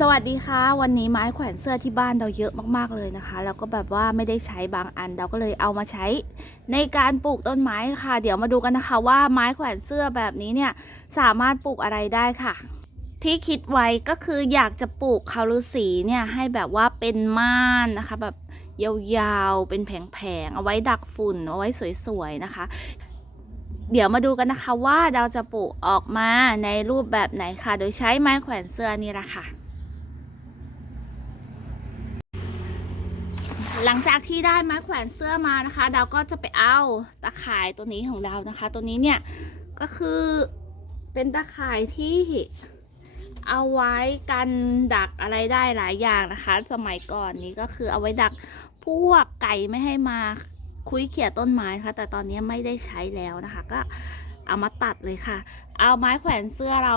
สวัสดีค่ะ วันนี้ไม้แขวนเสื้อที่บ้านเราเยอะมากๆเลยนะคะ แล้วก็แบบว่าไม่ได้ใช้บางอัน เราก็เลยเอามาใช้ในการปลูกต้นไม้ค่ะ เดี๋ยวมาดูกันนะคะว่าไม้แขวนเสื้อแบบนี้เนี่ยสามารถปลูกอะไรได้ค่ะ ที่คิดไว้ก็คืออยากจะปลูกคารุสีเนี่ยให้แบบว่าเป็นม่านนะคะแบบยาวๆเป็นแผงๆเอาไว้ดักฝุ่นเอาไว้สวยๆนะคะเดี๋ยวมาดูกันนะคะว่าเราจะปลูกออกมาในรูปแบบไหนค่ะ โดยใช้ไม้แขวนเสื้อนี่แหละค่ะ หลังจากที่ได้ไม้แขวนเสื้อมานะคะเราก็จะไปเอาตะข่ายตัวนี้ของเรานะคะ ตัวนี้เนี่ยก็คือเป็นตะข่ายที่เอาไว้กันดักอะไรได้หลายอย่างนะคะ สมัยก่อนนี้ก็คือเอาไว้ดักพวกไก่ไม่ให้มาคุยเขี่ยต้นไม้ค่ะ แต่ตอนนี้ไม่ได้ใช้แล้วนะคะ ก็เอามาตัดเลยค่ะ เอาไม้แขวนเสื้อเรา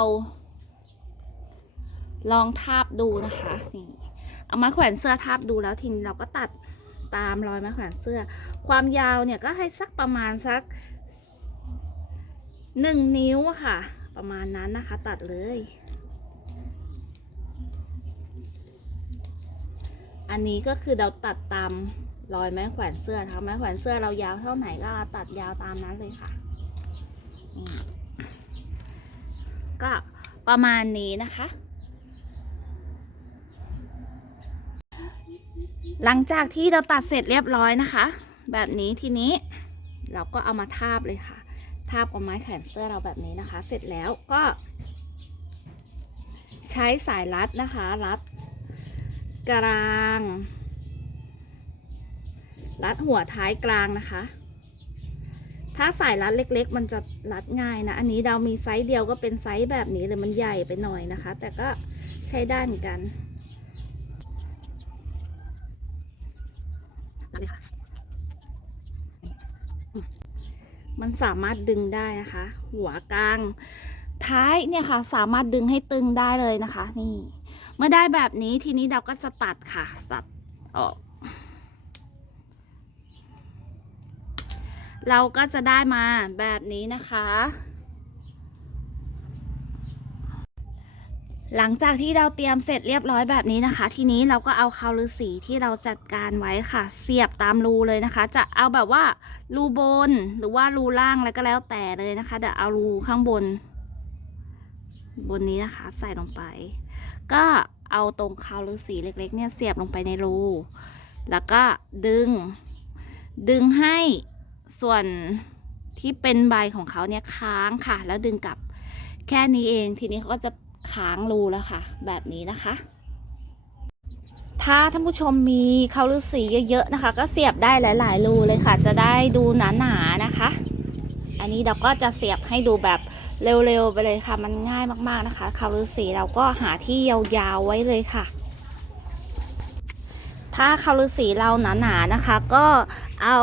ลองทาบดูนะคะนี่ เอาไม้แขวนเสื้อทับดูแล้วทีนี้เราก็ตัดตามรอยไม้แขวนเสื้อ ความยาวเนี่ยก็ให้สักประมาณสักหนึ่งนิ้วค่ะ ประมาณนั้นนะคะ ตัดเลย อันนี้ก็คือเราตัดตามรอยไม้แขวนเสื้อนะคะไม้แขวนเสื้อเรายาวเท่าไหนก็ตัดยาวตามนั้นเลยค่ะก็ประมาณนี้นะคะ หลังจากที่เราตัดเสร็จเรียบร้อยนะคะ แบบนี้ทีนี้เราก็เอามาทาบเลยค่ะ ทาบกับไม้แขวนเสื้อเราแบบนี้นะคะ เสร็จแล้วก็ ใช้สายรัดนะคะ รัด กลาง รัดหัวท้ายกลางนะคะ ถ้าสายรัดเล็ก ๆ มันจะรัดง่ายนะ อันนี้เรามีไซส์เดียวก็เป็นไซส์แบบนี้เลยมันใหญ่ไปหน่อยนะคะ แต่ก็ใช้ได้เหมือนกัน เลยค่ะ มันสามารถดึงได้นะคะ หัวกลาง ท้ายเนี่ยค่ะ สามารถดึงให้ตึงได้เลยนะคะ นี่ เมื่อได้แบบนี้ทีนี้เราก็จะตัดค่ะตัดออกเราก็จะได้มาแบบนี้นะคะ หลังจากที่เราเตรียมเสร็จเรียบร้อยแบบนี้นะคะ ทีนี้เราก็เอาคาวฤาษีที่เราจัดการไว้ค่ะ เสียบตามรูเลยนะคะ จะเอาแบบว่ารูบนหรือว่ารูล่างอะไรก็แล้วแต่เลยนะคะเดี๋ยวเอารูข้างบน บนนี้นะคะใส่ลงไป ก็เอาตรงคาวฤาษีเล็ก ๆ เนี่ยเสียบลงไปในรู แล้วก็ดึง ดึงให้ส่วนที่เป็นใบของเขาเนี่ยค้างค่ะ แล้วดึงกลับแค่นี้เองทีนี้เขาก็จะ ค้างรูแล้วค่ะ แบบนี้นะคะ ถ้าท่านผู้ชมมีเขาฤาษีเยอะๆนะคะ ก็เสียบได้หลาย ๆ รูเลยค่ะ จะได้ดูหนาๆนนะคะ อันนี้เราก็จะเสียบให้ดูแบบเร็วๆไปเลยค่ะ มันง่ายมากๆนะคะเขาฤาษีเราก็หาที่ยาวๆไว้เลยค่ะถ้าเขาฤาษีเราหนาๆนะคะ ก็เอา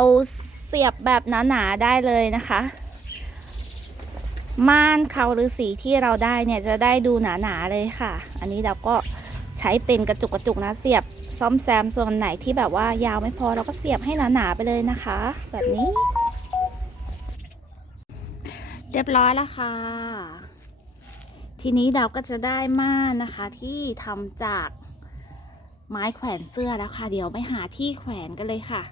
เสียบแบบหนาๆได้เลยนะคะ ม่านเขาหรือสีที่เราได้เนี่ยจะได้ดูหนาๆเลยค่ะ อันนี้เราก็ใช้เป็นกระจุกกระจุกนะเสียบซ่อมแซมส่วนไหนที่แบบว่ายาวไม่พอเราก็เสียบให้หนาๆไปเลยนะคะ แบบนี้ เรียบร้อยแล้วค่ะ ทีนี้เราก็จะได้ม่านนะคะที่ทำจากไม้แขวนเสื้อแล้วค่ะ เดี๋ยวไปหาที่แขวนกันเลยค่ะ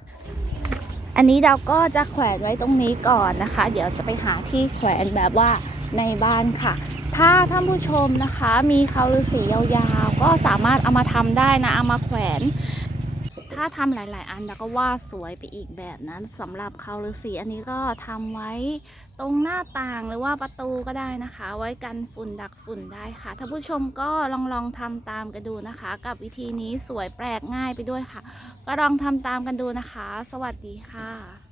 อันนี้เราก็จะแขวนไว้ตรงนี้ก่อนนะคะ เดี๋ยวจะไปหาที่แขวนแบบว่าในบ้านค่ะ ถ้าท่านผู้ชมนะคะ มีเขาฤาษียาวๆ ก็สามารถเอามาทำได้นะ เอามาแขวน ถ้าทำหลาย ๆ อันแล้วก็ว่าสวยไปอีกแบบนั้นสำหรับเขาฤาษีอันนี้ก็ทำไว้ตรงหน้าต่างหรือว่าประตูก็ได้นะคะ ไว้กันฝุ่นดักฝุ่นได้ค่ะท่านผู้ชมก็ลองลองทำตามกันดูนะคะ กับวิธีนี้สวยแปลกง่ายไปด้วยค่ะ ก็ลองทำตามกันดูนะคะ สวัสดีค่ะ